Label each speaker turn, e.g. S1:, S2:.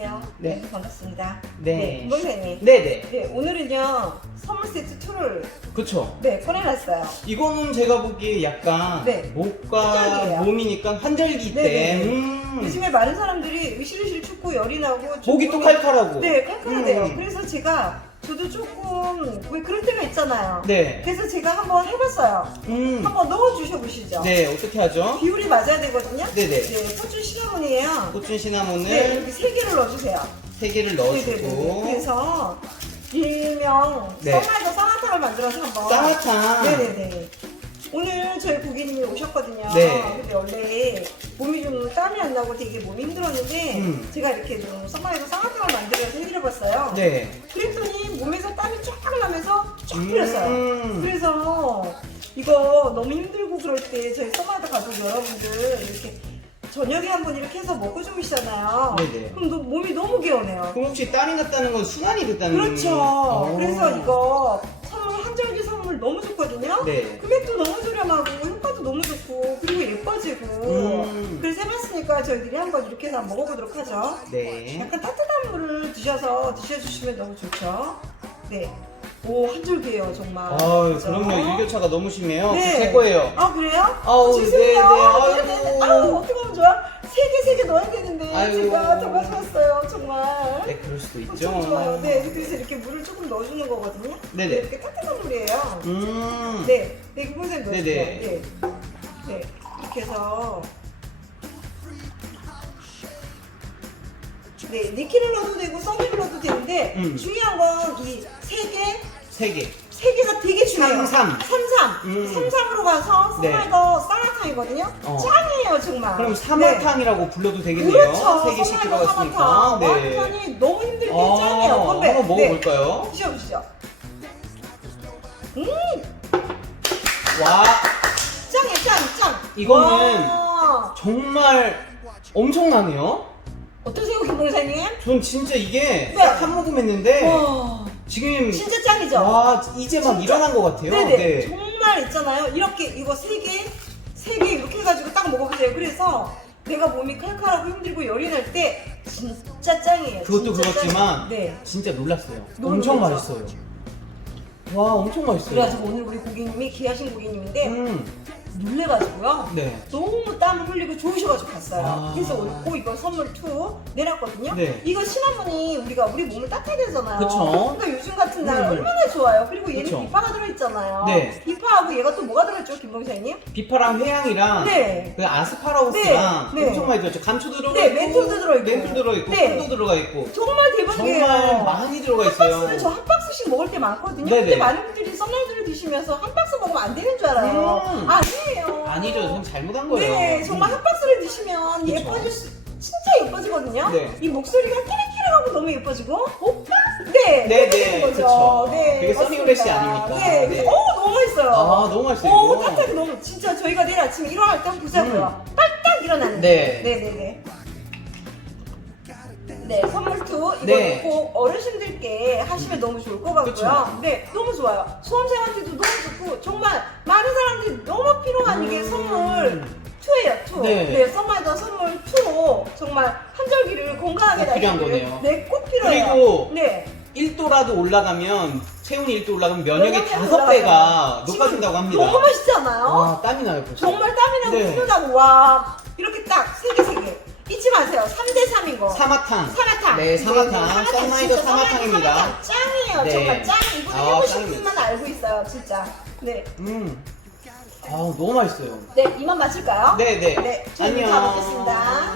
S1: 안녕하세요.
S2: 네.
S1: 반갑습니다.
S2: 네.
S1: 선생님.
S2: 네네.
S1: 네, 오늘은요 선물 세트 2를
S2: 그쵸.
S1: 네 꺼내놨어요.
S2: 이거는 제가 보기에 약간
S1: 네.
S2: 목과
S1: 환절기예요.
S2: 몸이니까 환절기 때
S1: 네네.
S2: 음,
S1: 요즘에 많은 사람들이 으실으실 춥고 열이 나고
S2: 목이 또 칼칼하고.
S1: 네 칼칼하대요.
S2: 음.
S1: 그래서 제가 저도 조금 왜 그럴 때가 있잖아요.
S2: 네.
S1: 그래서 제가 한번 해봤어요.
S2: 음.
S1: 한번 넣어 주셔 보시죠.
S2: 네, 어떻게 하죠?
S1: 비율이 맞아야 되거든요.
S2: 네네.
S1: 네, 포춘 시나몬이에요.
S2: 고춘 시나몬을
S1: 네, 이렇게 세 개를 넣어주세요.
S2: 세 개를. 넣어주고
S1: 그래서 일명
S2: 네.
S1: 써마이더 쌍화탕을 만들어서 한번
S2: 쌍화탕.
S1: 네네네. 저희 고객님이 오셨거든요.
S2: 네.
S1: 근데 원래 몸이 좀 땀이 안 나고 되게 몸이 힘들었는데
S2: 음.
S1: 제가 이렇게 좀 써마이더 쌍화탕을 만들어서 해드려봤어요.
S2: 네.
S1: 그랬더니 몸에서 땀이 쫙 나면서 쫙 풀렸어요.
S2: 음.
S1: 그래서 이거 너무 힘들고 그럴 때 저희 써마이더 가족 여러분들 이렇게 저녁에 한 번 이렇게 해서 먹고 주무시잖아요.
S2: 네네.
S1: 그럼 너, 몸이 너무 개운해요.
S2: 그럼 혹시 땀이 났다는 건 순환이 됐다는
S1: 그렇죠.
S2: 오.
S1: 그래서 이거 선물 한절기 선물 너무 좋거든요.
S2: 네.
S1: 금액도 너무 저렴하고 효과도 너무 좋고 그리고 예뻐지고
S2: 음.
S1: 그래서 해봤으니까 저희들이 한번 이렇게 해서 한번 먹어보도록 하죠.
S2: 네.
S1: 약간 따뜻한 물을 드셔서 드셔주시면 너무 좋죠. 네. 오 한 줄기예요 정말.
S2: 아유,
S1: 그죠?
S2: 그럼요. 일교차가 너무 심해요.
S1: 네.
S2: 제 거예요.
S1: 아 그래요?
S2: 아우,
S1: 주세요.
S2: 네, 네. 아유.
S1: 네네네. 아유 어떻게 하면 좋아? 세개세개 넣어야 되는데
S2: 아유.
S1: 제가 정말 좋았어요 정말.
S2: 네, 그럴 수도 있죠.
S1: 엄청 좋아요. 네, 그래서 이렇게 물을 조금 넣어주는 거거든요.
S2: 네네.
S1: 이렇게 따뜻한 물이에요.
S2: 음.
S1: 네, 네, 김선생 넣어주세요.
S2: 네네.
S1: 네. 네, 이렇게 해서. 네, 니키를 넣어도 되고 써니를 넣어도 되는데
S2: 음.
S1: 중요한 건 이 세 개,
S2: 세 개. 삼삼.
S1: 삼삼.
S2: 음.
S1: 삼삼으로 가서
S2: 네.
S1: 쌀더 쌍화탕이거든요.
S2: 어.
S1: 짱이에요, 정말.
S2: 그럼
S1: 네.
S2: 사마탕이라고 불러도 되겠네요.
S1: 그렇죠.
S2: 세 개씩
S1: 쌍화탕,
S2: 들어갔으니까.
S1: 쌍화탕.
S2: 네.
S1: 완전히 너무 힘들게
S2: 아,
S1: 짱이에요. 건배.
S2: 한번 먹어볼까요?
S1: 네. 드셔보시죠. 음,
S2: 와,
S1: 짱이에요, 짱, 짱.
S2: 이거는
S1: 와.
S2: 정말 엄청나네요.
S1: 어떠세요, 김봉사님?
S2: 전 진짜 이게
S1: 네.
S2: 딱 한 모금 했는데
S1: 와,
S2: 지금
S1: 진짜 짱이죠?
S2: 와 이제 막
S1: 진짜.
S2: 일어난 것 같아요.
S1: 네네.
S2: 네.
S1: 정말 있잖아요. 이렇게 이거 세 개, 세 개 이렇게 해가지고 딱 먹어보세요. 그래서 내가 몸이 칼칼하고 힘들고 열이 날 때 진짜 짱이에요.
S2: 그것도
S1: 진짜
S2: 그렇지만
S1: 짱이에요. 네.
S2: 진짜 놀랐어요.
S1: 너무
S2: 엄청
S1: 놀랐죠?
S2: 맛있어요. 와 엄청 맛있어요.
S1: 그래가지고 오늘 우리 고객님이 귀하신 고객님인데
S2: 음,
S1: 놀래가지고요.
S2: 네.
S1: 너무 땀을 흘리고 좋으셔가지고 갔어요.
S2: 아.
S1: 그래서 오 이거 선물 2 내놨거든요.
S2: 네.
S1: 이거 시나몬이 우리가 우리 몸을 따뜻하게 하잖아요.
S2: 그쵸.
S1: 그러니까 요즘 같은 날
S2: 음.
S1: 얼마나 좋아요. 그리고 얘는
S2: 그쵸.
S1: 비파가 들어있잖아요.
S2: 네.
S1: 비파하고 얘가 또 뭐가 들어있죠, 김봉사님?
S2: 비파랑 회양이랑
S1: 네.
S2: 그 아스파라거스랑
S1: 네, 네.
S2: 엄청 많이 들어있죠. 감초 들어가
S1: 네,
S2: 있고,
S1: 멘톨도 들어있고.
S2: 멘톨 들어있고,
S1: 네.
S2: 꿀도 들어가 있고.
S1: 정말 대박이에요.
S2: 정말 많이 들어가
S1: 한
S2: 있어요.
S1: 박스를 저한 박스 씩 먹을 때 많거든요.
S2: 네네.
S1: 근데 많은 분들이 썬라이드를 드시면서 한 박스 먹으면 안 되는 줄 알아요.
S2: 음.
S1: 아니에요.
S2: 아니죠, 지금 잘못한 거예요.
S1: 네, 정말
S2: 음.
S1: 한 박스를 드시면
S2: 그쵸.
S1: 예뻐질 수, 진짜 예뻐지거든요.
S2: 네.
S1: 이 목소리가 끼리끼리하고 너무 예뻐지고, 오빠? 네,
S2: 네,
S1: 그렇게
S2: 네. 그쵸.
S1: 네,
S2: 그게. 써니오레시 아닙니까?
S1: 네,
S2: 네.
S1: 어 너무 맛있어요.
S2: 아 너무 맛있어요.
S1: 오. 따뜻하게 너무, 진짜 저희가 내일 아침에 일어날 때 한번 보자고요. 빨딱 일어나는.
S2: 음. 네.
S1: 네, 네, 네. 네, 선물 투 이거
S2: 네.
S1: 꼭 어르신들께 하시면 너무 좋을 것 같고요.
S2: 그쵸.
S1: 네, 너무 좋아요. 수험생한테도 너무 좋고 정말 많은 사람들이 너무 필요한 이게
S2: 음.
S1: 선물 투예요, 투.
S2: 네.
S1: 네, 썸마이더 선물 투로 정말 한절기를 건강하게
S2: 꼭 필요한
S1: 날기를
S2: 거네요.
S1: 네, 꼭 필요해요.
S2: 그리고
S1: 네.
S2: 1도라도 올라가면 체온이 1도 올라가면 면역이
S1: 면역력이
S2: 다섯
S1: 올라가요.
S2: 배가
S1: 지금
S2: 높아진다고 합니다.
S1: 너무 맛있지 않아요?
S2: 아 땀이 나요 벌써.
S1: 정말 땀이 나고
S2: 네.
S1: 피곤하고 와 이렇게 딱 세 개 세 개 3대 3인 거
S2: 사마탕.
S1: 사마탕
S2: 네, 사마탕.
S1: 사마탕
S2: 썬라이더
S1: 진짜
S2: 사마탕입니다.
S1: 사마탕 짱이에요
S2: 네.
S1: 정말 짱 이거
S2: 아,
S1: 해보신
S2: 짱입니다.
S1: 분만 알고 있어요 진짜 네,
S2: 음. 아 너무 맛있어요.
S1: 네 이만 마실까요?
S2: 네 네.
S1: 네 저희 다 먹겠습니다